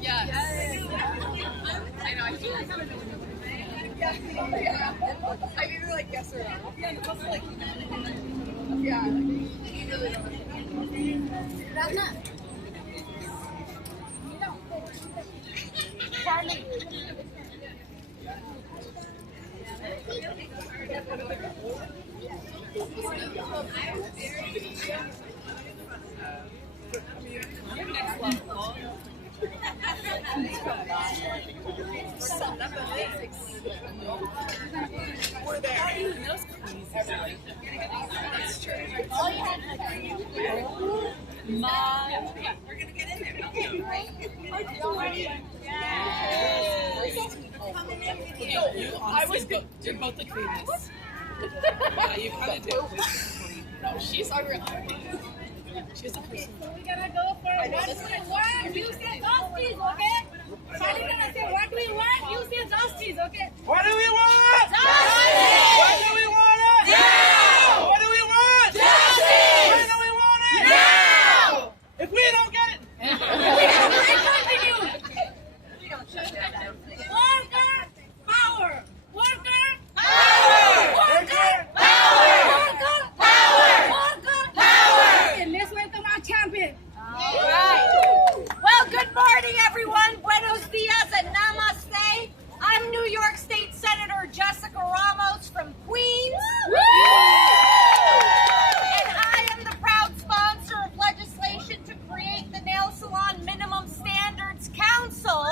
Yes. I know. I feel like yeah. I either like yes or no. Yeah, it's also like yeah. You really don't. That's not. We're there. That's true. We're gonna get in there. You're both the cleanest. Yeah, you kind of do. No, she's unreal. She's a person. So we're gonna go for what do we want? You say justice, okay? Somebody's gonna say what do we want? You say justice, okay? What do we want? Justice! What do we want it? Now! What do we want? Justice! When do we want it? Now! If we don't get it, We continue. Worker power! Worker power! Worker power! Worker power! Worker power! Okay, let's welcome our champion. All right. Well, good morning, everyone. Buenos dias and namaste. I'm New York State Senator Jessica Ramos from Queens. And I am the proud sponsor of legislation to create the Nail Salon Minimum Standards Council,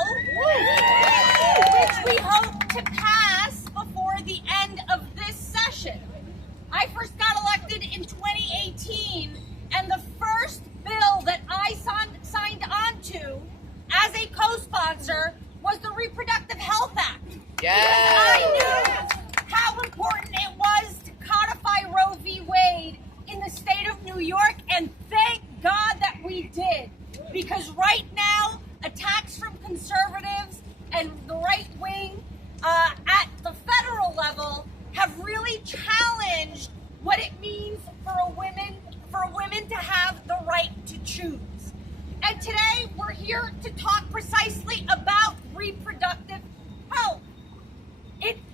which we hope to pass before the end of this session. I first got elected in 2018, and the first bill that I signed on to as a co-sponsor was the Reproductive Health Act. Yes. I knew how important it was to codify Roe v. Wade in the state of New York, and thank God that we did. Because right now, attacks from conservatives and the right wing at the federal level have really challenged what it means for women to have the right to choose. And today we're here to talk precisely about reproductive health.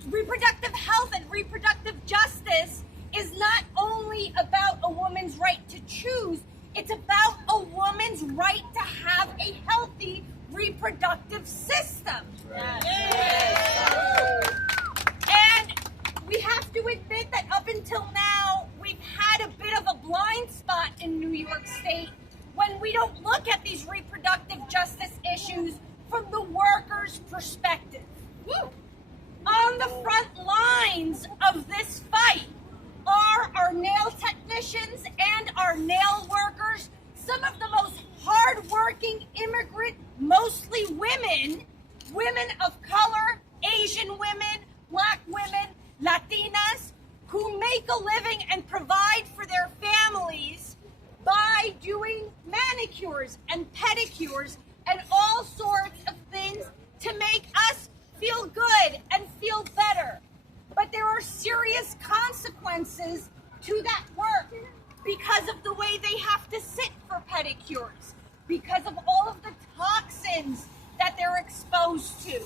Reproductive health and reproductive justice is not only about a woman's right to choose, it's about a woman's right to have a healthy reproductive system. And we have to admit that up until now, we've had a bit of a blind spot in New York State when we don't look at these reproductive justice issues from the workers' perspective. Woo. On the front lines of this fight are our nail technicians and our nail workers, some of the most hardworking immigrant, mostly women of color, Asian women, Black women, Latinas, who make a living and provide for their families by doing manicures and pedicures and all sorts of things to make us feel good and feel better. But there are serious consequences to that work because of the way they have to sit for pedicures, because of all of the toxins that they're exposed to,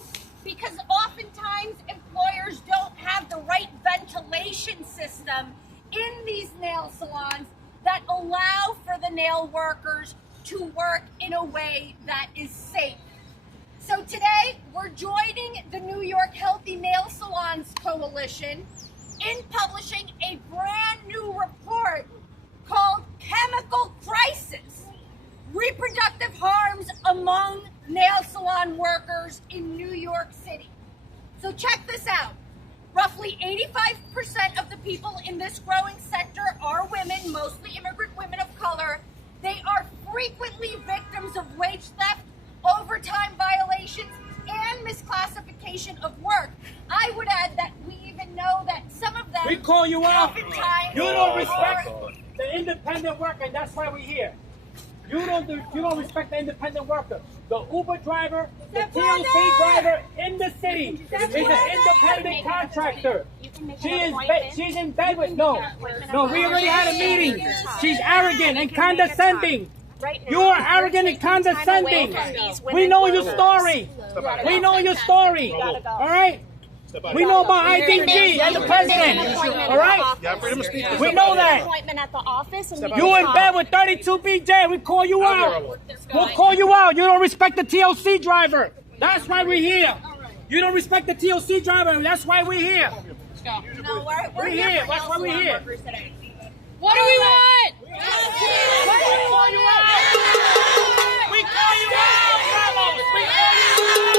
because oftentimes employers don't have the right ventilation system in these nail salons that allow for the nail workers to work in a way that is safe. So today, we're joining the New York Healthy Nail Salons Coalition in publishing a brand new report called Chemical Crisis: Reproductive Harms Among Nail Salon Workers in New York City. So check this out. Roughly 85% of the people in this growing sector are women, mostly immigrant women of color. They are frequently victims of wage theft, overtime violations, and misclassification of work. I would add that we even know that some of them... we call you out. oftentimes You don't respect the independent worker, and that's why we're here. You don't respect the independent worker. The Uber driver, the TLC driver in the city is an independent contractor. She's in bed with, no, we already had a meeting. She's arrogant and condescending. right now. You are arrogant and condescending. We know your story. We know your story. All right? We know about IDG and the president. All right? We know that. You in bed with 32 BJ. We call you out. We'll call you out. You don't respect the TLC driver. That's why we're here. You don't respect the TLC driver. That's why we're here. No, we're here. That's why we're here. What do we want? We call you out. We call you out, Ramos. We call you out.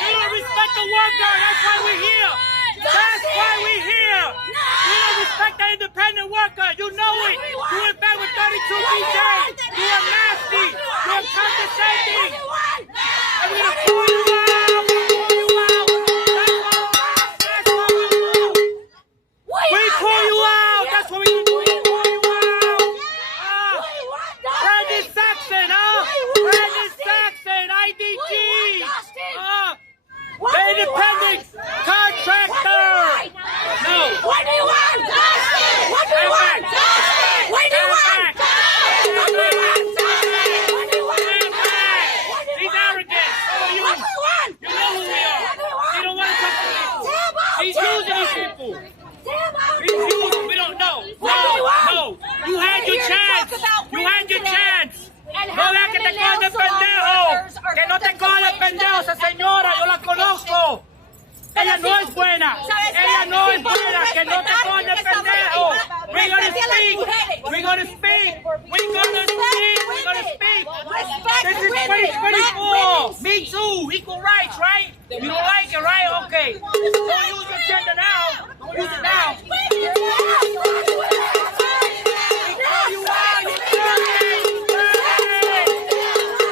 You don't respect the worker. That's why we're here. That's why we're here. You don't respect the independent worker. You know it. You in bed with 32 BJ. You are nasty. You are condescending. And we're going to call you out. We call you out. That's what we do. We call you out. Brandon Saxon, Brandon Saxon, IDG. The independent contractor. No. What do you want? Justice! What do you want? Justice! What do you want? Justice! What do you want? Justice! What do you want? He's arrogant. So are you. What do you want? You know who we are. He don't want to talk to people. He's using these people. He's using. We don't know. No. You had your chance. You had your chance. No vea que te coge de pendejo. Que no te coge de pendejo esa señora. Yo la conozco. Ella no es buena. Ella no es buena. Que no te coge de pendejo. We're gonna speak. We're gonna speak. We're gonna speak. We're gonna speak. This is 2024. Me too. Equal rights, right? You don't like it, right? Okay. Don't use your gender now. Don't use it now. You are. You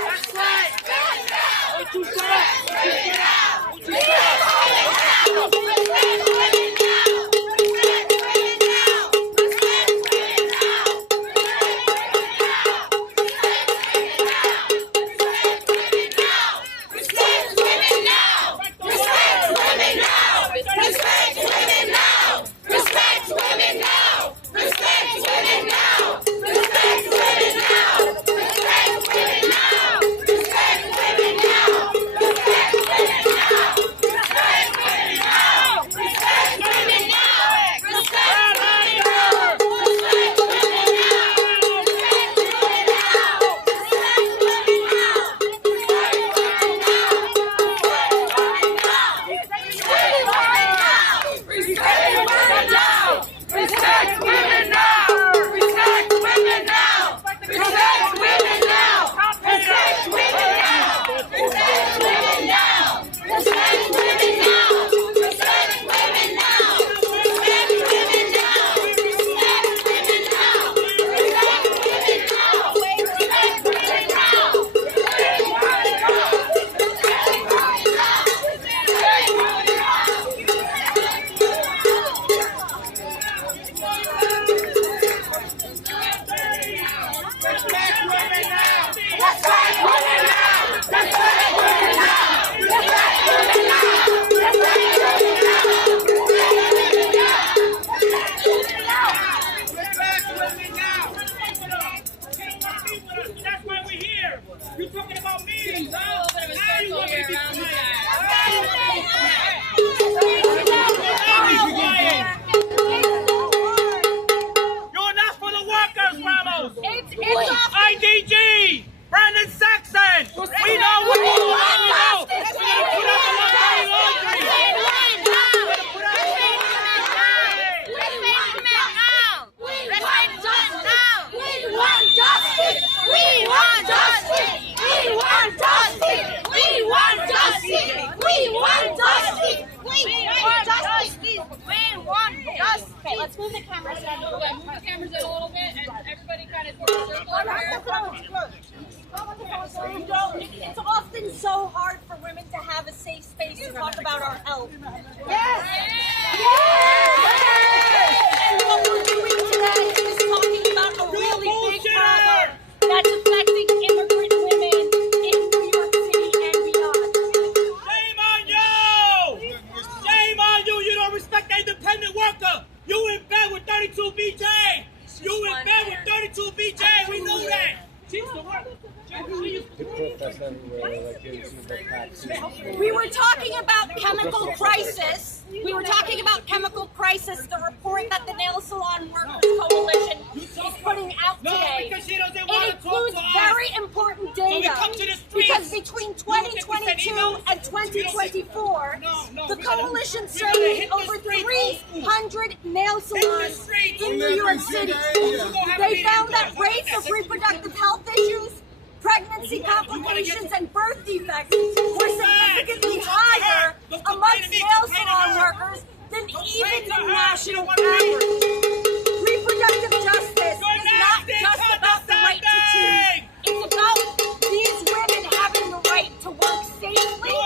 That's right. Don't you say? Don't you IDG! Brandon Saxon! We know what you want. We know. We're going to put up a lot of laundry. We want justice! We want justice! We want justice! We want justice! We want justice! We want justice! We want justice! Okay, let's move the cameras in. Move the cameras in a little bit, and everybody kind of circle around. It's often so hard for women to have a safe space to talk about our health. Yes! And what we're doing today is talking about a really big problem that's affecting immigrant women in New York City and beyond. Shame on you! Shame on you! You don't respect the independent worker! You in bed with 32 BJ! You in bed with 32 BJ! We know that! We were talking about chemical crisis. We were talking about chemical crisis, the report that the Nail Salon Workers Coalition is putting out today. It includes very important data because between 2022 and 2024, the coalition surveyed over 300 nail salons in New York City. They found that rates of reproductive health issues, pregnancy complications, and birth defects were significantly higher amongst nail salon workers than even the national average. Reproductive justice is not just about the right to choose. It's about these women having the right to work safely.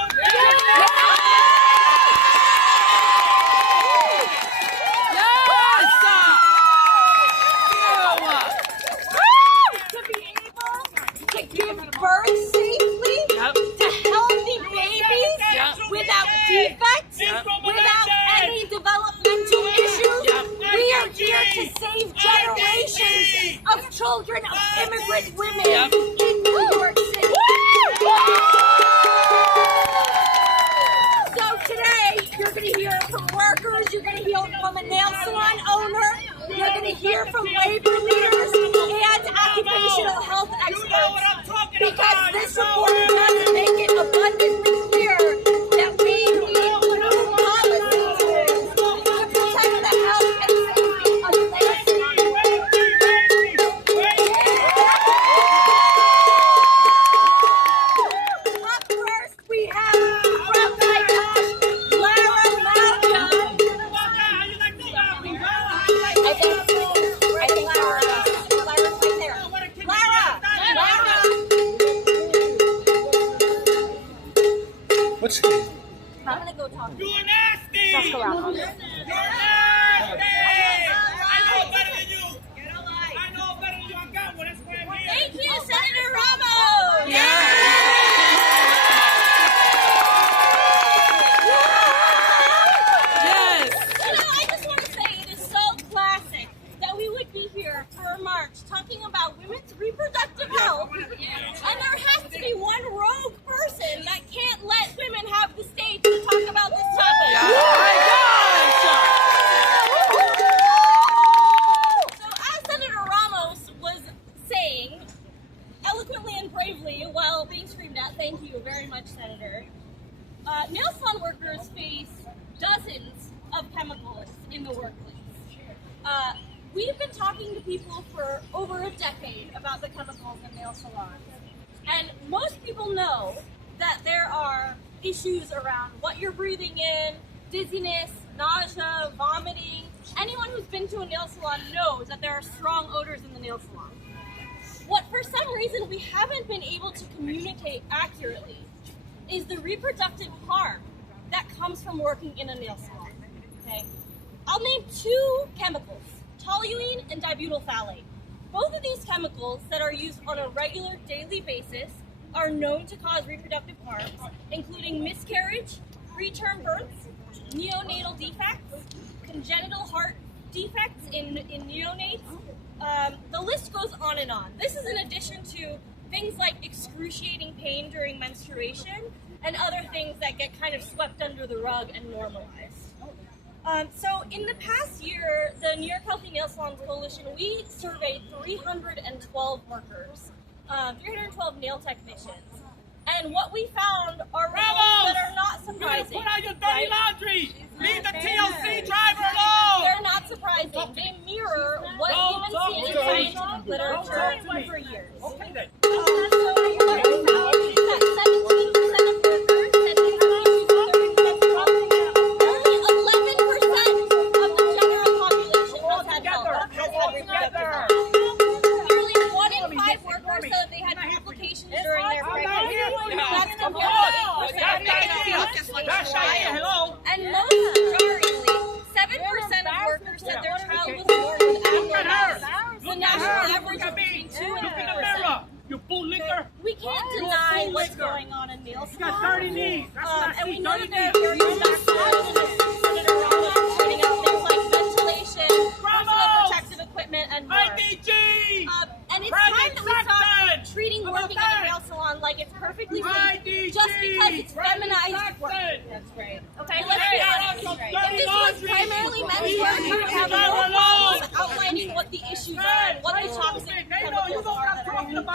Birth safely, to healthy babies, without defects, without any developmental issues. We are here to save generations of children of immigrant women in New York City. So today, you're going to hear from workers, you're going to hear from a nail salon owner, you're going to hear from labor leaders and occupational health experts. Because this report does make it abundantly clear that we need policies to protect the health and safety of nail salons. Up first, we have from my Lara Malcolm. I think Lara's right there. Lara! What's I'm gonna go talk to You're nasty! Jessica Ramos. You're nasty! I know better than you! I know better than you! I got one, that's why I'm here! Thank you, Senator Ramos! Yes! You know, I just want to say it is so classic that we would be here for a march talking about women's reproductive health, and there has to be one rogue person that can't let women have the stage to talk about this topic. So as Senator Ramos was saying, eloquently and bravely, while being screamed at, thank you very much, Senator, nail salon workers face dozens of chemicals in the workplace. We've been talking to people for over a decade about the chemicals in nail salons. And most people know that there are issues around what you're breathing in, dizziness, nausea, vomiting. Anyone who's been to a nail salon knows that there are strong odors in the nail salon. What for some reason we haven't been able to communicate accurately is the reproductive harm that comes from working in a nail salon. Okay? I'll name two chemicals, toluene and dibutyl phthalate. Both of these chemicals that are used on a regular daily basis are known to cause reproductive harms, including miscarriage, preterm births, neonatal defects, congenital heart defects in neonates. The list goes on and on. This is in addition to things like excruciating pain during menstruation and other things that get kind of swept under the rug and normalized. So in the past year, the New York Healthy Nail Salon Coalition, we surveyed 312 workers, 312 nail technicians. And what we found are results that are not surprising. Put out your dirty laundry! Leave the TLC driver alone! They're not surprising. They mirror what you've been seeing in scientific literature for years. Okay then. So what we found is that 17% of workers said they have issues with their reproductive health. Only 11% of the general population has had reproductive health. Nearly 1 in 5 workers said they had complications during their pregnancy. That's compared to 8% Hello? and most jarringly, 7% of workers said their child was born with abnormalities. The national average is between 2 and 3%. You bootlicker! We can't deny what's going on in nail salons. You got dirty knees! That's what I And we see, know dirty that there are knees! various factors, Senator Ramos pointing out things like ventilation, personal protective equipment, and more. IDG! And it's time that we stop treating working in a nail salon like like it's perfectly My safe just because it's feminized work. That's great. Okay, let's be honest. If this was primarily men's work, we would have no rules outlining what the issues are, what the toxic chemicals are that are used.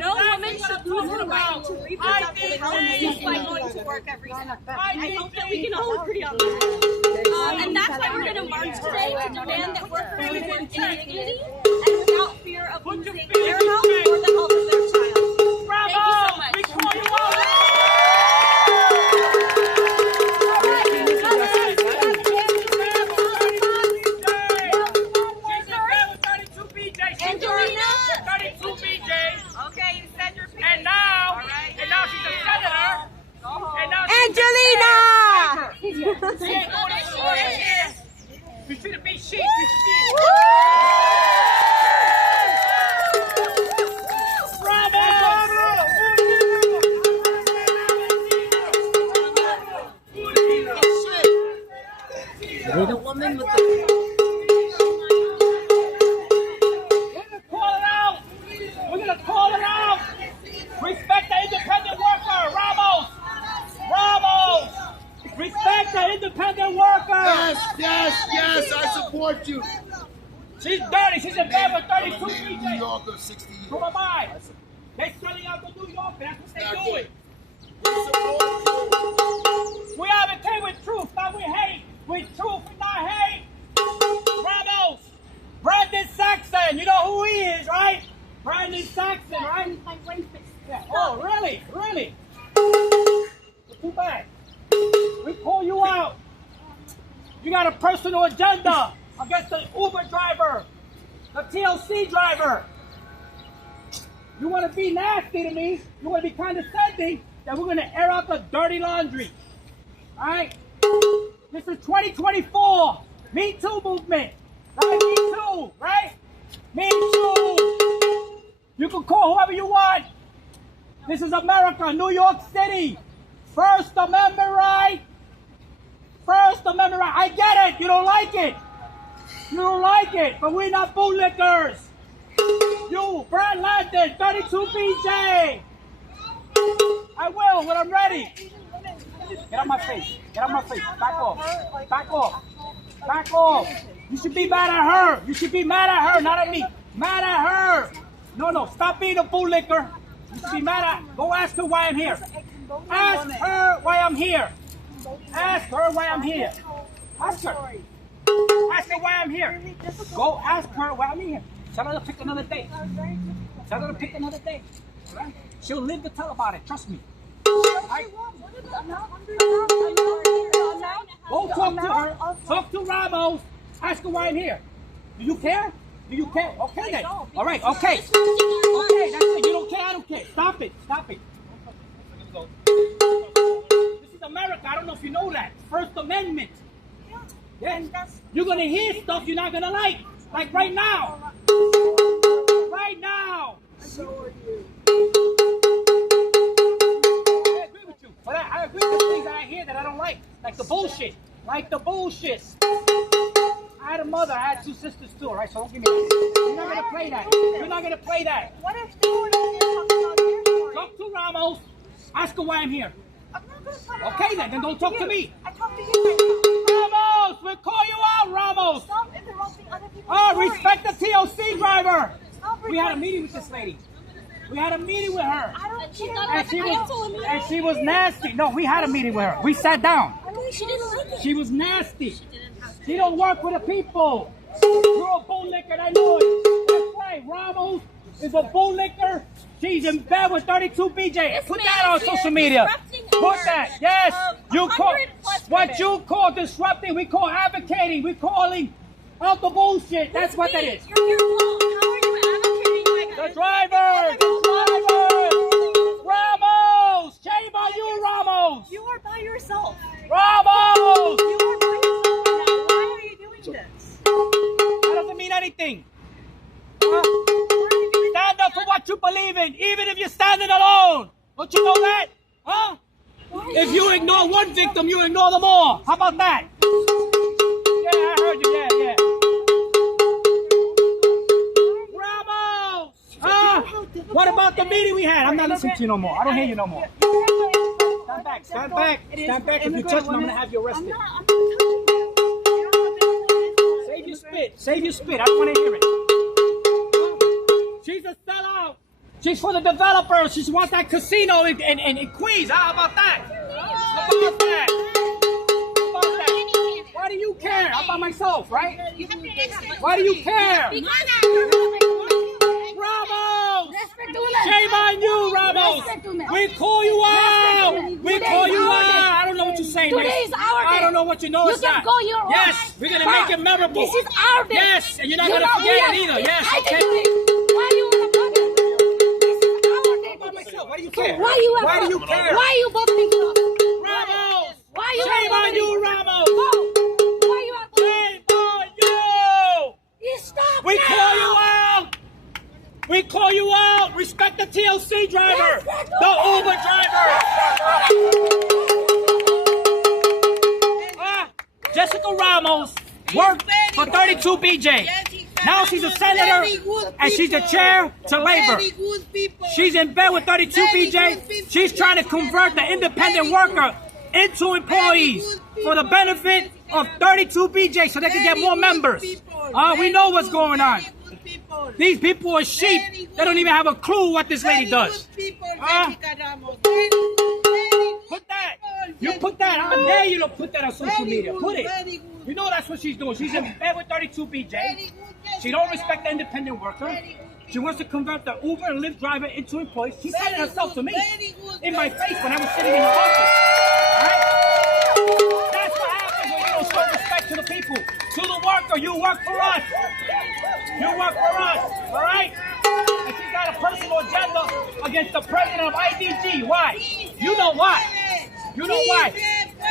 No woman should lose her right to reproductive health just by going to work every day. I hope that we can all agree on that. And that's why we're going to march today to demand that workers can work in dignity and without fear of losing their health or the health of their child. Thank you so much. We should be sheep. We're the woman with the... We're gonna call it out. Respect the independent worker, Ramos. Respect the independent worker. Yes, I support you. She's dirty. She's in bed with 32 New PJs. Yorker, 60 years. Who am I? They're selling out to New York. That's what they're doing. We advocate with truth, not with hate. With truth, not hate. Ramos, Brandon Saxon. You know who he is, right? Brandon Saxon, right? Yeah. Oh, really? Too bad. We pull you out. You got a personal agenda against the Uber driver, the TLC driver. You want to be nasty to me, you want to be condescending, then we're going to air out the dirty laundry. All right? This is 2024. Me Too movement. Right? Me Too, right? Me Too. You can call whoever you want. This is America, New York City. First Amendment right. First Amendment right. I get it. You don't like it. You don't like it. But we're not bootlickers. You, Brad Landon, 32 BJ. I will when I'm ready. Get out my face. Get out my face. Back off. Back off. Back off. You should be mad at her. You should be mad at her, not at me. Mad at her. No. Stop being a bootlicker. You should be mad at. Go ask her why I'm here. Ask her why I'm here. Ask her why I'm here. Ask her. Ask her why I'm here. Go ask her why I'm here. Tell her to pick another day. Tell her to pick another day. Right? She'll live to tell about it. Trust me. Right? Go talk to her. Talk to Ramos. Ask her why I'm here. Do you care? Do you care? Okay then. All right. Okay. Okay. That's it. You don't care. I don't care. Stop it. Stop it. This is America. I don't know if you know that. First Amendment. Yes. You're gonna hear stuff you're not gonna like right now. Right now. So are you. I agree with you. But I agree with things that I hear that I don't like the bullshit. Like the bullshit. I had a mother. I had two sisters too. Right? So don't give me that. You're not gonna play that. You're not gonna play that. What if they were talking about their story? Talk to Ramos. Ask her why I'm here. I'm not gonna talk Okay then don't talk to me. I talk to you right now. Ramos, we'll call you out, Ramos. Stop interrupting other people's Oh, stories. respect the TLC driver. Stop We had a meeting with this lady. We had a meeting with her. I don't care. And she was nasty. No, we had a meeting with her. We sat down. She didn't like it. She was nasty. She don't work with the people. You're a bootlicker, I know it. That's right. Ramos is a bootlicker. She's in bed with 32 BJ. Put that on social media. Put that. Yes. You call what you call disrupting. We call advocating. We calling out the bullshit. That's what that is. You're wrong. How are you advocating like The driver. Ramos. Shame on you, Ramos. You are by yourself. Ramos. You are by yourself. Why are you doing this? That doesn't mean anything. Stand up for what you believe in, even if you're standing alone. Don't you know that? Huh? If you ignore one victim, you ignore them all. How about that? Yeah, I heard you. Yeah. Ramos! What about the meeting we had? I'm not listening to you no more. I don't hear you no more. Stand back. Stand back. Stand back. If you touch me, I'm going to have you arrested. Save your spit. Save your spit. I don't want to hear it. She's a sellout. She's for the developers. She wants that casino in Queens. How about that? How about that? How about that? Why do you care? I'm by myself, right? Why do you care? Ramos! Shame on you, Ramos! We call you out! We call you out! I don't know what you're saying, man. I don't know what you know. It's not. Yes, we're gonna make it memorable. This is our day. Yes, and you're not gonna forget it either. Yes, okay. Why do you want to bother? This is our day. Why do you care? Why do you care? Why are you bothering us? Ramos! Why you Shame on you, Ramos! Why you are Shame on you! Stop We now. call you out! We call you out! Respect the TLC driver! The Uber driver! Jessica Ramos worked for 32 BJ. Now she's a senator and she's the chair to labor. She's in bed with 32 BJ. She's trying to convert the independent worker into employees for the benefit of 32 BJ so they can get more members. We know what's going on. These people are sheep. They don't even have a clue what this lady does. Put that. You put that. I dare you to put that on social media. Put it. You know that's what she's doing. She's in bed with 32 BJ. She don't respect the independent worker. She wants to convert the Uber and Lyft driver into employees. She said it herself to me in my face when I was sitting in the office. Right? That's what happens when you don't show respect to the people. To the worker, you work for us. You work for us, all right? And she's got a personal agenda against the president of IDG. Why? You know why. You know why.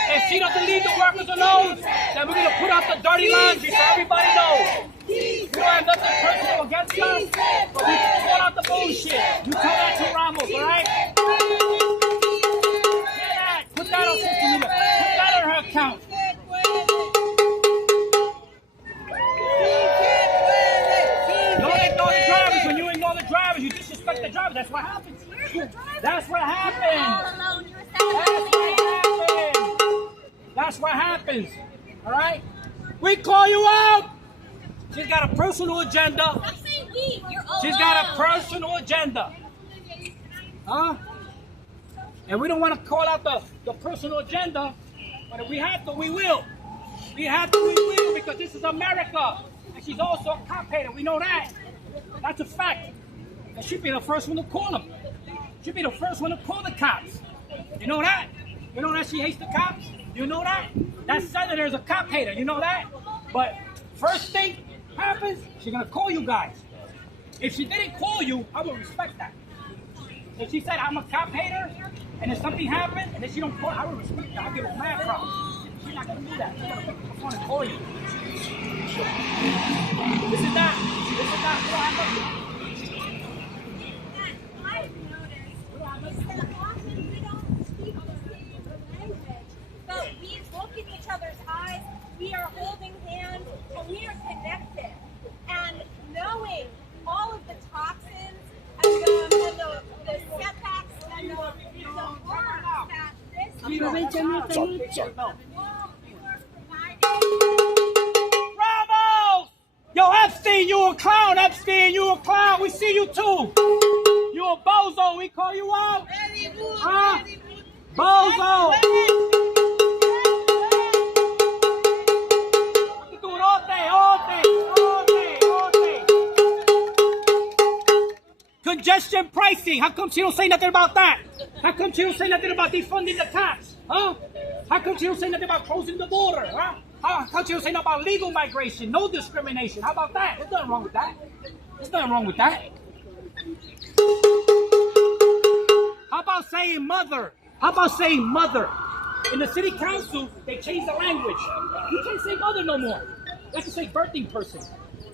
If she doesn't leave the workers alone, then we're going to put out the dirty laundry so everybody knows. You don't have nothing personal against us, but we call out the bullshit. You tell that to Ramos, all right? Put that on social media. Put that on her account. Don't ignore the drivers. When you ignore the drivers, you disrespect the drivers. That's what happens. That's what happens. That's what happens. All right? We call you out. She's got a personal agenda. She's got a personal agenda. Huh? And we don't want to call out the personal agenda, but if we have to, we will. We have to, we will, because this is America. And she's also a cop hater. We know that. That's a fact. And she'd be the first one to call them. She'd be the first one to call the cops. You know that? You know that she hates the cops? You know that? That senator is a cop hater. You know that? But first thing happens, she's going to call you guys. If she didn't call you, I would respect that. If she said, I'm a cop hater, and if something happened, and then she don't call, I would respect that. I'll give her mad problems. She's not going to do that. She's going to pick up the phone and call you. This is not I've noticed that often we don't speak the same language, but we look in each other's eyes, we are holding hands, and we are connected. And knowing all of the toxins and the setbacks and the harm that this you are providing. Ramos! Yo, Epstein, you a clown. Epstein, you a clown. We see you too. You a bozo. We call you out. Huh? Bozo. We can do it all day, all day, all day, all day. Congestion pricing. How come she don't say nothing about that? How come she don't say nothing about defunding the cops? Huh? How come she don't say nothing about closing the border? Huh? How come she don't say nothing about legal migration? No discrimination. How about that? There's nothing wrong with that. There's nothing wrong with that. How about saying mother? How about saying mother? In the city council, they changed the language. You can't say mother no more. They can say birthing person.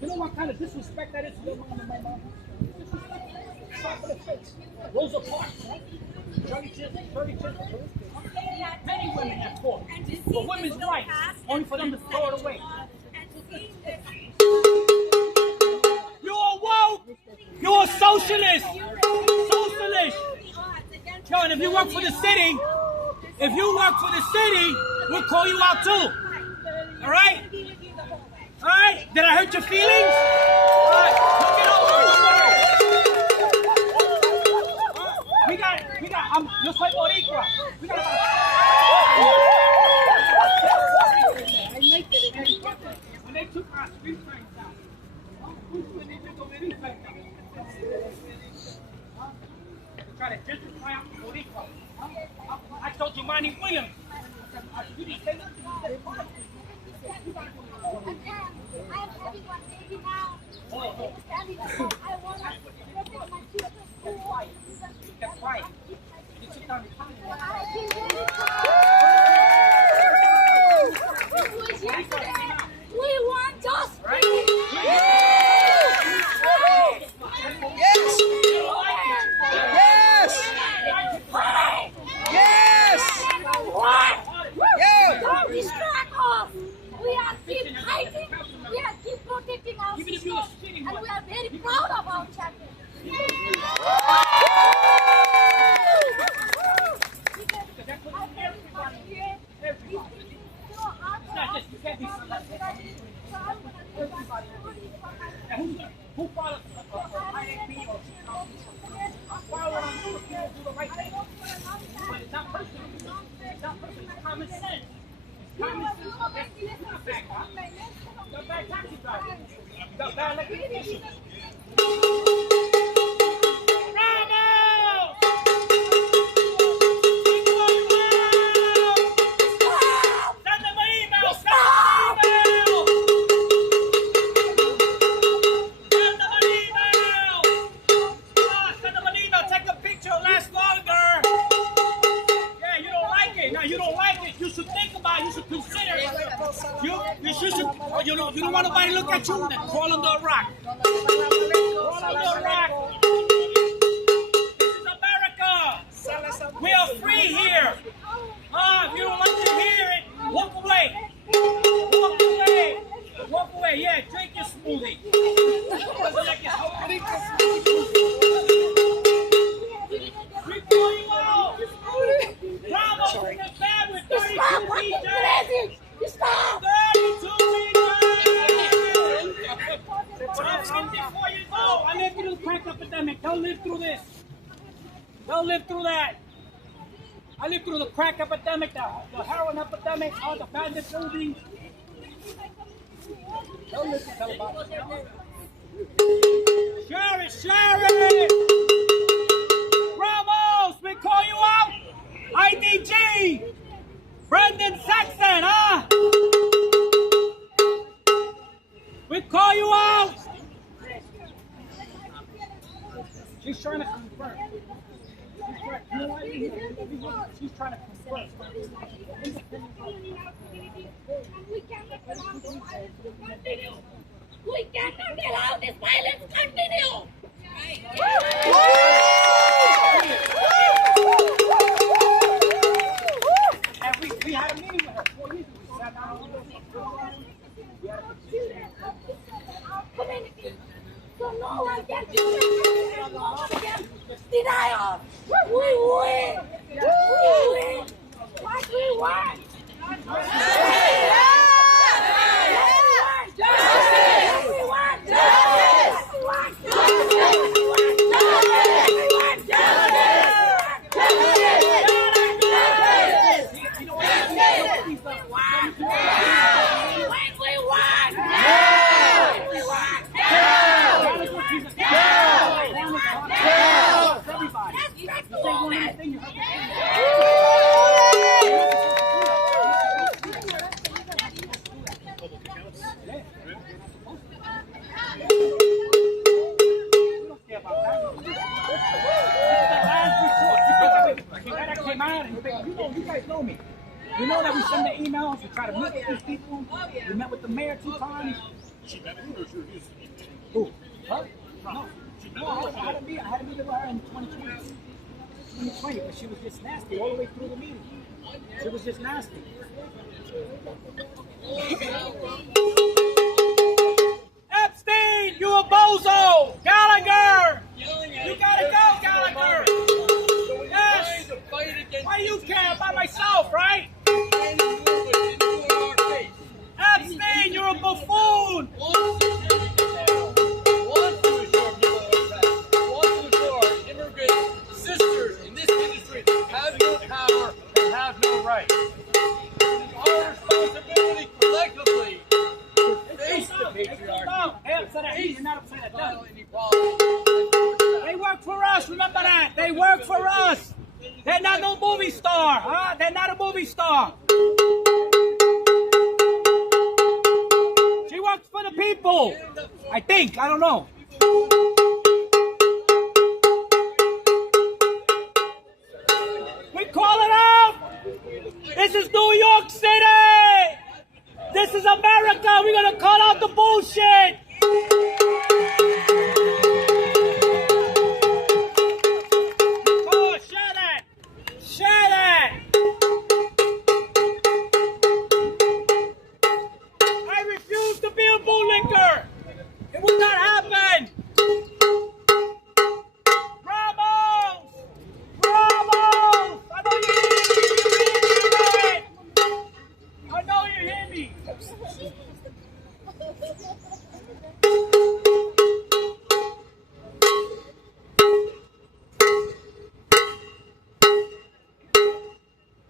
You know what kind of disrespect that is to your mom and my mom? Slap in the face. Rosa Parks, right? 30 many women have fought for women's rights, only for them to throw it away. You're woke. You're a socialist. if you work for the city, we'll call you out too. All right? All right? Did I hurt your feelings? All right, look it over. We got, yo soy boricua. We got when they took our street signs down, when they took the street signs down, they try to gentrify out Boricua. I told you, Manny Williams. You didn't say nothing. I am having one baby now. I want to protect my children's school. Kept quiet. You took down the time. We want justice. Right? Yes! Yes! Yes! Yeah! Don't distract us. We are keep fighting. We are keep protecting our Even if system. you're a shitty And one. we are very proud of our champion. Who follows IAP or follow on people do the right thing? But it's not personal. It's not personal. It's common sense. It's common sense. You're not bad, huh? You're a bad taxi driver. You're a bad electrician. Ramos! Send them an email! Take a picture, last longer. Yeah, you don't like it. Now you don't like it. You should think about it. You should consider it. You don't want nobody to look at you. Then crawl under a rock. Crawl under a rock. This is America. We are free here. If you don't like to hear it, walk away. Walk away. Walk away. Yeah, drink your smoothie. Doesn't like it. We pull you out! Ramos is in bed with 32 DJs! 32 DJs! I'm 54 years old! I lived through the crack epidemic. They'll live through this. They'll live through that. I lived through the crack epidemic, the heroin epidemic, all the bandit buildings. They'll live to tell about it. Share it! Share it! Ramos, we call you out! IDG! Brendan Saxon, huh? We call you out! She's trying to confirm. She's trying to confirm. We cannot allow this violence to continue. And we had a meeting with her 4 years ago. We sat down with her. So no one can do it. No one can deny us. We win. We win. What we want. You guys know me. You know that we send the emails, we try to meet with these people. We met with the mayor 2 times. Who? Huh? No. No, I had to meet with her in 2020, but she was just nasty all the way through the meeting. She was just nasty. Epstein, you a bozo! Gallagher! You gotta go, Gallagher! Yes! yourself, right? Epstein, you're a buffoon. Sisters in this industry have no power and have no right. It's our responsibility collectively to face the patriarchy. You're not upside down. Violent inequality. They work for us, remember that. They work for us. They're not no movie star, huh? They're not a movie star. She works for the people. I think, I don't know. We call it out. This is New York City. This is America. We're going to call out the bullshit. Oh, share that. Share that. I refuse to be a bootlicker. It will not happen. Ramos! Ramos! I know you hear me. I know you hear me.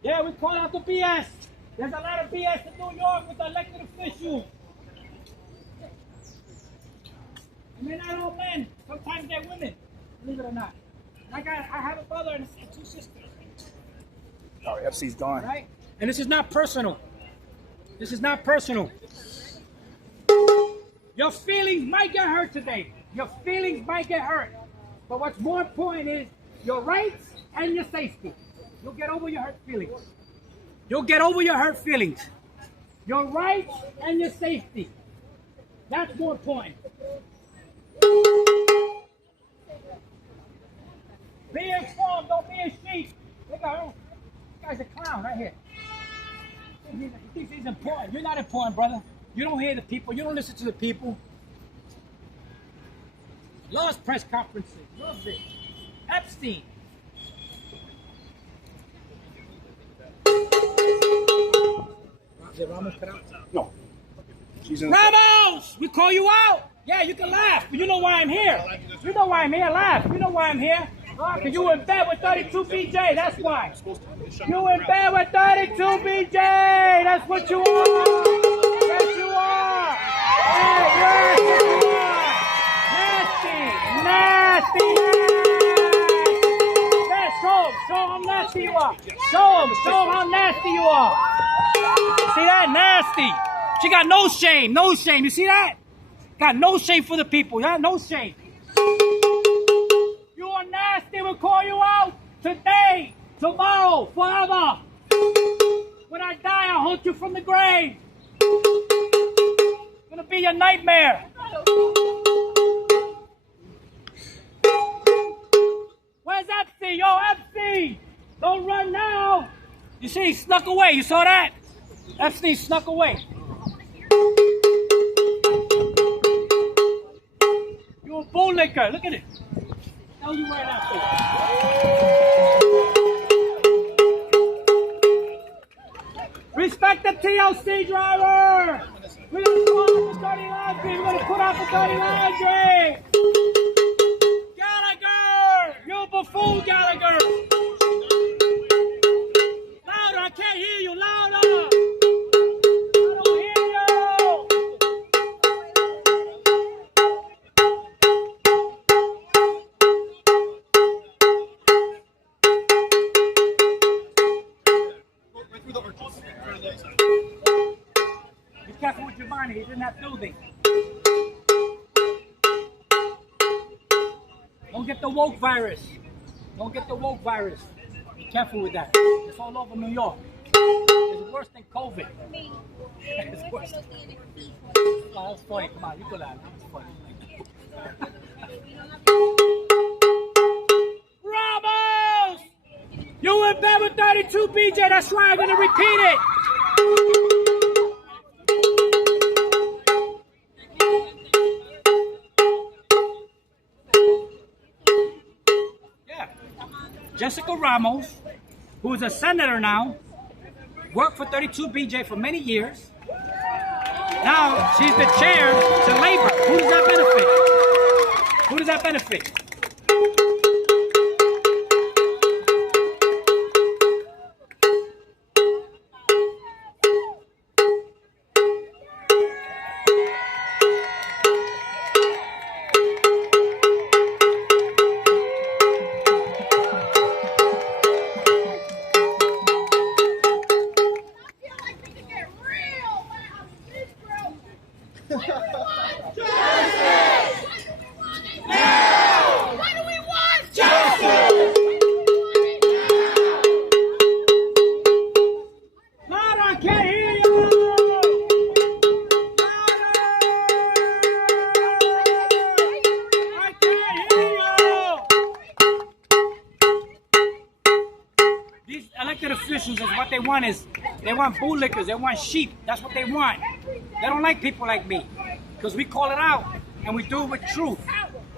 Yeah, we call out the BS. There's a lot of BS in New York with the elected officials. And they're not all men. Sometimes they're women, believe it or not. I have a brother and 2 sisters. Oh, FC's gone. Right? And this is not personal. This is not personal. Your feelings might get hurt today. Your feelings might get hurt. But what's more important is your rights and your safety. You'll get over your hurt feelings. You'll get over your hurt feelings. Your rights and your safety. That's more important. Be informed, don't be a sheep. Look at him. This guy's a clown right here. He thinks he's important. You're not important, brother. You don't hear the people. You don't listen to the people. Loves press conferences. Loves it. Epstein. Did Ramos cut out? No. She's in the Ramos! We call you out. Yeah, you can laugh. But you know why I'm here. You know why I'm here. Laugh. You know why I'm here. Because you in bed with 32 BJ. That's why. You in bed with 32 BJ. That's what you are. Yes, you are. Hey, yes, you are. Nasty. Nasty. Yeah, show how nasty you are. Show how nasty you are. See that? Nasty. She got no shame. No shame. You see that? Got no shame for the people. Yeah, no shame. You are nasty. We'll call you out today, tomorrow, forever. When I die, I'll haunt you from the grave. It's gonna be your nightmare. Where's Epstein? Yo, Epstein! Don't run now. You see, he snuck away. You saw that? Epstein snuck away. You're a bootlicker. Look at it. Tell you where that is. Respect the TLC driver. We're gonna put off the dirty laundry. We're gonna put off the dirty laundry. Gallagher, you buffoon, Gallagher. Louder, I can't hear you. Louder. Be careful with Giovanni, he's in that building. Don't get the woke virus. Don't get the woke virus. Be careful with that. It's all over New York. It's worse than COVID. It's worse. Oh, that's funny. Come on, you go laugh. That's funny. Ramos! You in bed with 32 BJ. That's right. I'm gonna repeat it. Yeah. Jessica Ramos, who is a senator now, worked for 32BJ for many years. Now she's the chair to labor. Who does that benefit? Who does that benefit? Officials is what they want is they want bootlickers, they want sheep. That's what they want. They don't like people like me because we call it out and we do it with truth,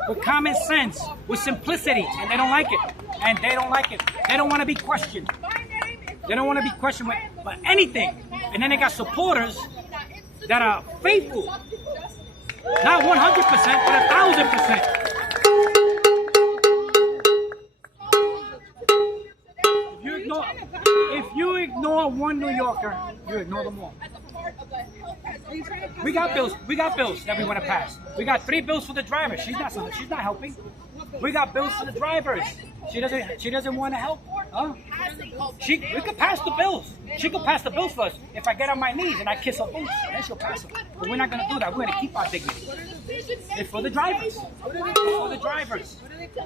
with common sense, with simplicity, and they don't like it. And they don't like it. They don't want to be questioned. They don't want to be questioned with anything. And then they got supporters that are faithful, not 100%, but 1,000%. If you ignore one New Yorker, you ignore them all. We got bills that we want to pass. We got 3 bills for the drivers. She's not helping. We got bills for the drivers. She doesn't want to help. Huh? We could pass the bills. She could pass the bills for us. If I get on my knees and I kiss her boots, then she'll pass them. But we're not going to do that. We're going to keep our dignity. It's for the drivers. It's for the drivers.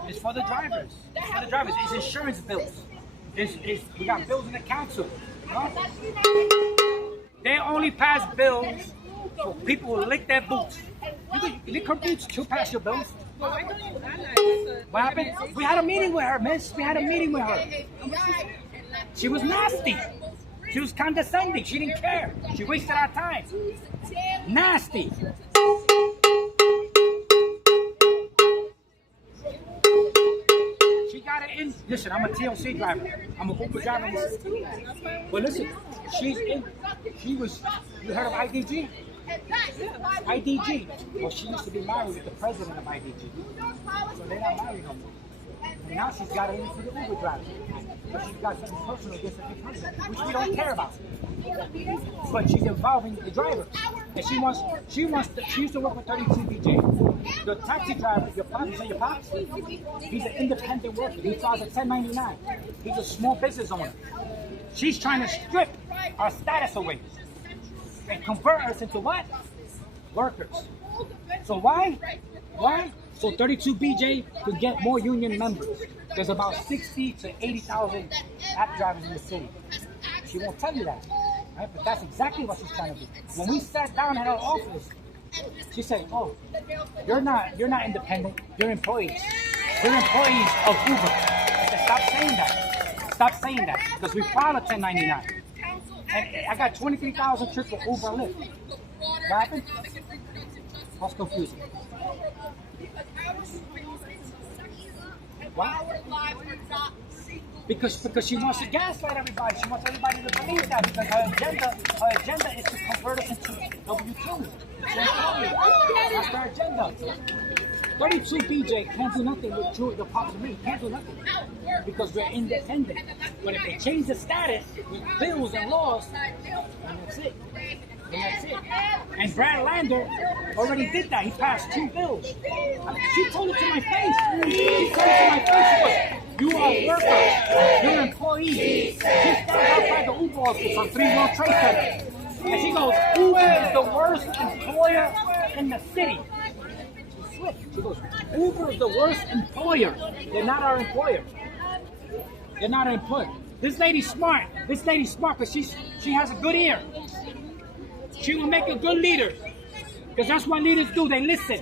It's for the drivers. It's for the drivers. It's insurance bills. We got bills in the council. Huh? They only pass bills for people who lick their boots. You lick her boots, she'll pass your bills. What happened? We had a meeting with her, miss. We had a meeting with her. She was nasty. She was condescending. She didn't care. She wasted our time. Nasty. She got it in. Listen, I'm a TLC driver. I'm a Uber driver. But listen, she's in. She was. You heard of IDG? IDG. Well, she used to be married with the president of IDG. So they're not married no more. And now she's got it into the Uber driver. But she's got something personal against the person, which we don't care about. But she's involving the driver. And she used to work with 32BJ. The taxi driver, your pops, he's an independent worker. He files a 1099. He's a small business owner. She's trying to strip our status away and convert us into what? Workers. So why? Why? So 32BJ could get more union members. There's about 60 to 80,000 app drivers in the city. She won't tell you that, right? But that's exactly what she's trying to do. When we sat down at her office, she said, "Oh, you're not independent. You're employees. You're employees of Uber." I said, "Stop saying that. Stop saying that, because we filed a 1099, and I got 23,000 trips with Uber and Lyft." What happened? That's confusing. Why? Because she wants to gaslight everybody. She wants everybody to believe that, because her agenda is to convert us into W-2. That's her agenda. 32BJ can't do nothing with the pops and me. Can't do nothing because we're independent. But if they change the status with bills and laws, then that's it. And that's it. And Brad Lander already did that. He passed 2 bills. She told it to my face. She told it to my face. You are a worker. You're an employee. She started outside the Uber office on 3 World Trade Center. And she goes, Uber is the worst employer in the city. She goes, Uber is the worst employer. They're not our employer. They're not our employer. This lady's smart. This lady's smart because she has a good ear. She will make a good leader. Because that's what leaders do. They listen.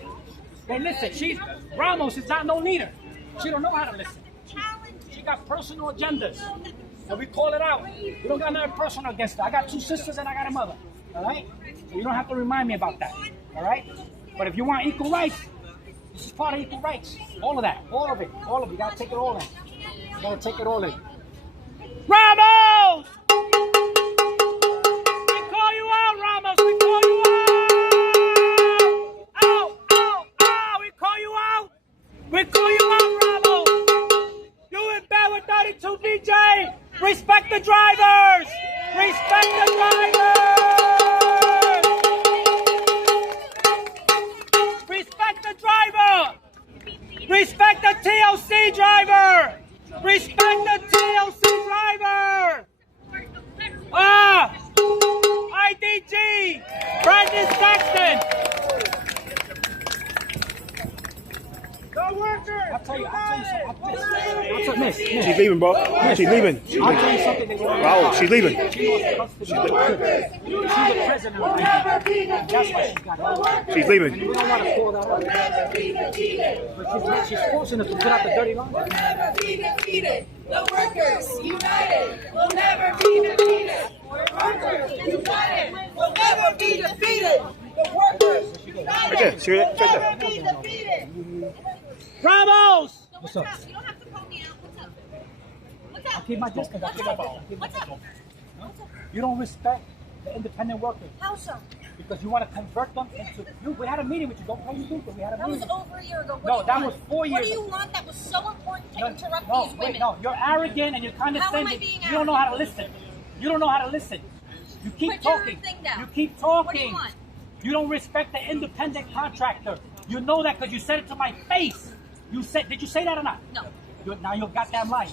They listen. Ramos is not no leader. She don't know how to listen. She got personal agendas. And we call it out. We don't got nothing personal against her. I got 2 sisters and I got a mother. All right? So you don't have to remind me about that. All right? But if you want equal rights, this is part of equal rights. All of that. All of it. All of it. You got to take it all in. You got to take it all in. Ramos! Respect the drivers! Respect the drivers! Respect the driver! Respect the TLC driver! Respect the TLC driver! IDG! Brandon Saxton! The workers! I'll tell you something. Miss. She's leaving, bro. She's leaving. I'll tell you something. Raul, she's leaving. She's the president of IDG. That's why she got out. She's leaving. We don't want to call that out. But she's forcing us to put out the dirty line. We'll never be defeated. The workers united will never be defeated. Workers united will never be defeated. The workers united Right there. See that? will never be defeated. Ramos! What's up? You don't have to call me out. What's up? I'll keep my distance. What's up? You don't respect the independent workers How so? because you want to convert them into. We had a meeting with you. Don't play me stupid. We had a That was meeting. over a year ago. What No, do you that want? was 4 years What do you ago. want that was so important to interrupt No, these women? wait, no. You're arrogant and you're condescending. being You don't know how to listen. You don't know how to listen. You keep Put your talking. thing down. You keep talking. What do you want? You don't respect the independent contractor. You know that because you said it to my face. You said, did you say that or not? No. Now you're goddamn lying.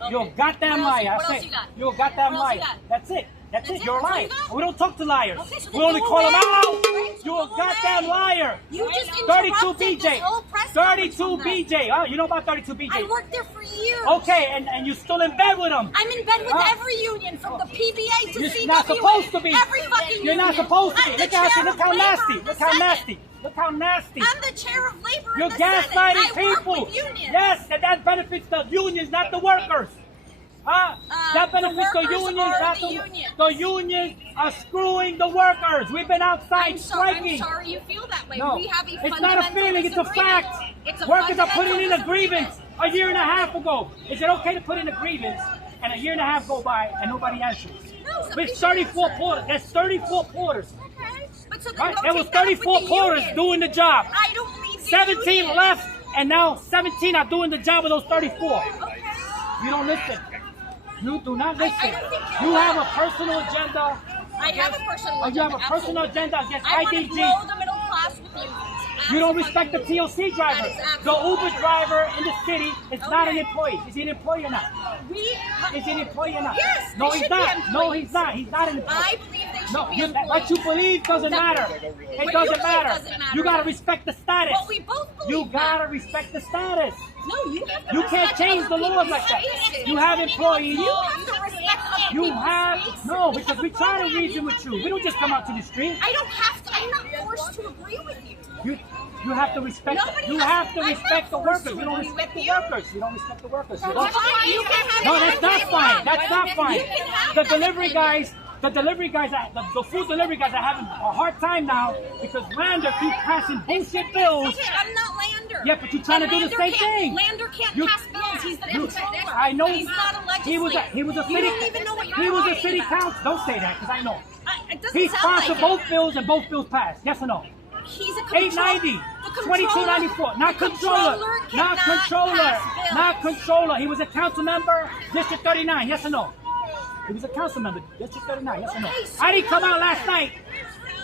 Okay. You're goddamn What else- lying. I what else say you got? you're goddamn What else lying. you got? That's it. That's it. You're That's all lying. you got? We don't talk to liars. Okay, so We then only go call them away. out. Right, so You're a go goddamn away. liar. You just 32 interrupted BJ. this whole press conference 32 from them. BJ. Oh, you know about 32 BJ? I worked there for years. Okay, and you're still in bed with them. I'm in bed with Huh? every union, from the PBA to You're CWA. not supposed to be. Every fucking You're union. not supposed to be. I'm the Look chair how of labor nasty. in the Look how Senate. nasty. Look how nasty. I'm the chair of labor You're in the Senate. gaslighting I work people. with unions. Yes, and that benefits the unions, not the workers. Huh? That benefits the workers unions, are not the the unions. The unions are screwing the workers. We've been outside I'm striking. sorry you feel that way. No, We have a it's not a fundamental feeling, it's a disagreement. fact. It's a Workers are putting in a fundamental grievance a year and a half ago. Is it okay to put in a grievance and a year and a half go by and nobody answers? No, somebody It's should 34 answer. porters. That's 34 porters. Okay. But so then Right? go There take was that up with 34 the porters union. doing the job. I don't need the 17 union. left, and now 17 are doing the job of those 34. Okay. You don't listen. You do not listen. I don't think You have a personal agenda. I have a personal You have a agenda, personal absolutely. agenda against I want to IDG. grow the middle class with unions. You don't respect the TLC driver. That is The absolutely Uber true. driver in the city is not an Okay. employee. Is he an employee or not? We Is he an employee or not? Yes, No, they he's should be not. No, employees. he's not. He's not an employee. I believe they should No, be you, employees. what you believe doesn't That- matter. what It you doesn't believe matter. doesn't matter. You gotta respect the status. What we both believe. You gotta respect the status. No, you have to You can't respect change other the laws like that. people's You have spaces. employees. You have to respect other You people's have spaces. no, We because have we a try to program. reason with you. We don't just come out to the street. I don't have to. I'm not forced to agree with you. You have to respect. Nobody You has- have to I'm respect the not forced workers. to You don't agree respect the with you. workers. You don't respect the workers. You That's don't- fine. You can have No, it that's any way not you fine. want. That's not fine. You can have The that delivery opinion. guys, the food delivery guys are having a hard time now because Lander keeps passing bullshit bills. Okay, I'm not Lander. Yeah, but you're trying to do the Lander same can't- thing. Lander can't You- pass bills. He's the You- controller. I know. He's not a legislator. He was a You city. don't even know what you're He was a talking city about. council. Don't say that because I know. It doesn't He sound sponsored like both it. bills and both bills passed. Yes or no? He's a 890, 2294. Not controller. Not controller. Not controller. He was a council member, District 39. Yes or no? He was a council member, District 39. Yes or no? Okay, so I didn't come out last night.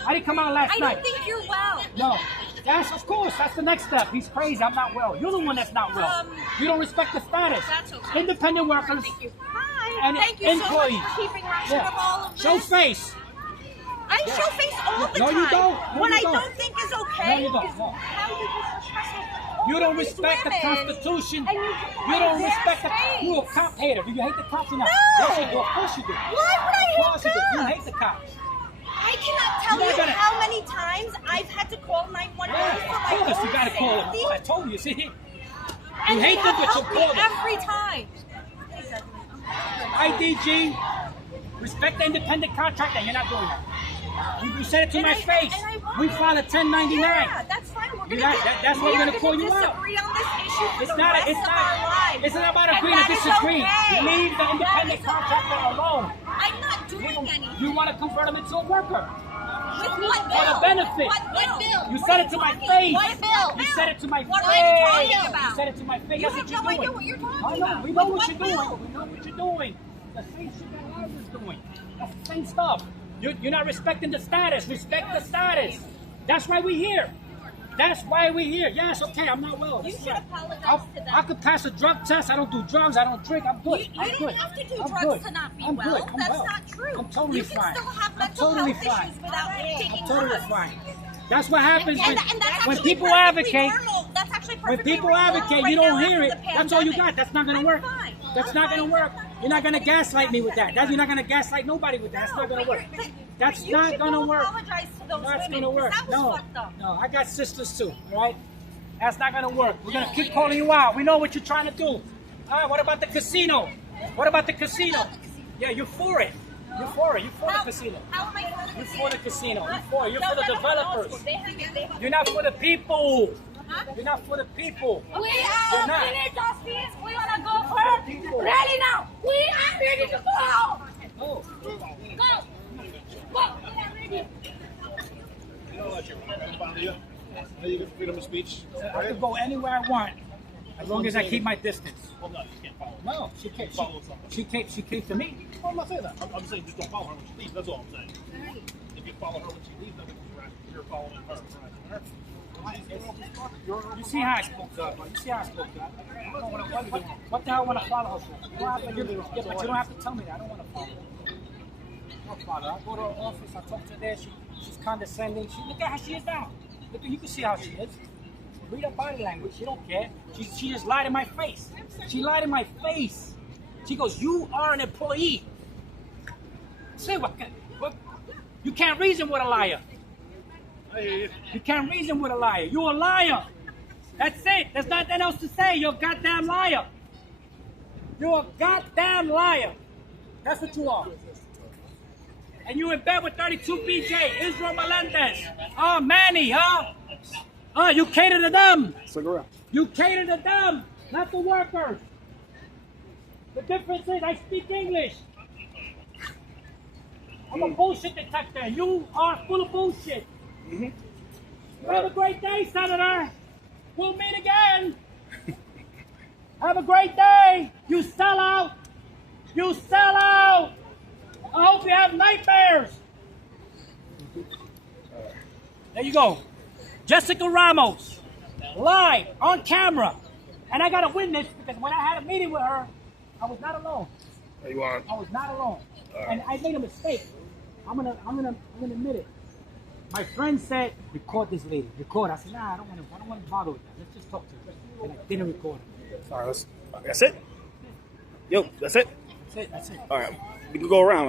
I didn't come out last I night. don't think you're well. No. That's, of course, that's the next step. He's crazy. I'm not well. You're the one that's not well. You don't respect the status. That's okay. Independent workers Thank you. Hi. and Thank you employees. so much for keeping record of all of this. Show face. I show face all the No, time. you don't. No, what you I don't. don't think is okay No, you don't. is No. how you disrespect You don't all these respect the women. Constitution. And You don't their respect the. space. You're a cop hater. Do you hate the cops or not? No. Yes, you do. Of course you do. Why would I Of course hate you do. You cops? hate the cops. I cannot tell You're you gonna- how many times I've had to call 911 Yeah, for of my course own you gotta call them. safety. I told you. See, And hate they them, have but you helped me call them. every time. IDG, respect the independent contractor. You're not doing that. You said it to And my I- face. and I won't. We filed a 1099. Yeah, that's fine. We're gonna That's why we're gonna call you out. disagree on this issue for It's the not. rest It's of not. our lives. It's not about And agreeing to that is disagree. okay. Leave the That independent is contractor okay. alone. I'm not doing anything. You want to convert him into a worker. With what bill? For the benefit. What bill? You What said are it to my talking- face. What bill? You said it to my What face. are you talking about? You said it to my face. You That's have what you're no idea doing. what you're talking I know. about. We know With what what you're doing. bill? We know what you're doing. The same shit that Larry's doing. That's the same stuff. You're not respecting the status. Respect the status. That's why we're here. That's why we're here. Yes, okay, I'm not well. You should apologize to them. I could pass a drug test. I don't do drugs. I don't drink. I'm good. You I'm don't good. have to do I'm drugs good. to not be I'm well. good. I'm That's well. not true. I'm totally you can fine. still have I'm mental totally health fine. issues without taking I'm totally drugs. fine. That's what happens And that's when actually people perfectly advocate. normal. That's actually When perfectly people normal advocate, right you don't now hear after it. the That's all you pandemic. got. That's not gonna I'm work. fine. That's I'm not fine gonna with work. that. You're not gonna gaslight me with that. You're not gonna gaslight nobody with that. That's not gonna work. That's not gonna work. Apologize to those That's women, gonna work. 'cause that was No, fucked up. no, I got sisters too. All right, that's not gonna work. We're gonna keep calling you out. We know what you're trying to do. All right, what about the casino? What about the casino? Yeah, you're for it. You're for it. You're for the casino. How am I for the You're casino? for the casino. You're for it. You're for the No, developers. they have it. You're not for the people. You're not for the people. We You're are not. finished justice. We wanna go for rally now. We are ready to go. Oh. Go. We are ready. You know that you're fine with you. You get freedom of speech. I can go anywhere I want as long as I keep my distance. Well, no, you can't follow. No, she came. She came to me. Well, I'm not saying that. I'm saying just don't follow her when she leaves. That's all I'm saying. If you follow her when she leaves, then you're following her. You see how I spoke to her. You see how I spoke to her. I don't wanna, what the hell I want to follow her for? You don't have to, but you don't have to tell me that. I don't want to follow her. I don't follow her. I go to her office. I talk to her there. She's condescending. Look at how she is now. You can see how she is. Read her body language. She don't care. She just lied in my face. She lied in my face. She goes, "You are an employee." Say what? You can't reason with a liar. You can't reason with a liar. You're a liar. That's it. There's nothing else to say. You're a goddamn liar. You're a goddamn liar. That's what you are. And you in bed with 32 BJ, Israel Melendez. Oh, Manny, huh? Oh, you cater to them. Stick around. You cater to them, not the workers. The difference is I speak English. I'm a bullshit detector. You are full of bullshit. Have a great day, Senator. We'll meet again. Have a great day. You sell out. You sell out. I hope you have nightmares. There you go. Jessica Ramos, live on camera. And I got a witness because when I had a meeting with her, I was not alone. There you are. I was not alone. And I made a mistake. I'm gonna admit it. My friend said, "Record this lady. Record." I said, "Nah, I don't want to bother with that. Let's just talk to her." And I didn't record her. All right, that's it. Yo, that's it. That's it. All right, we can go around.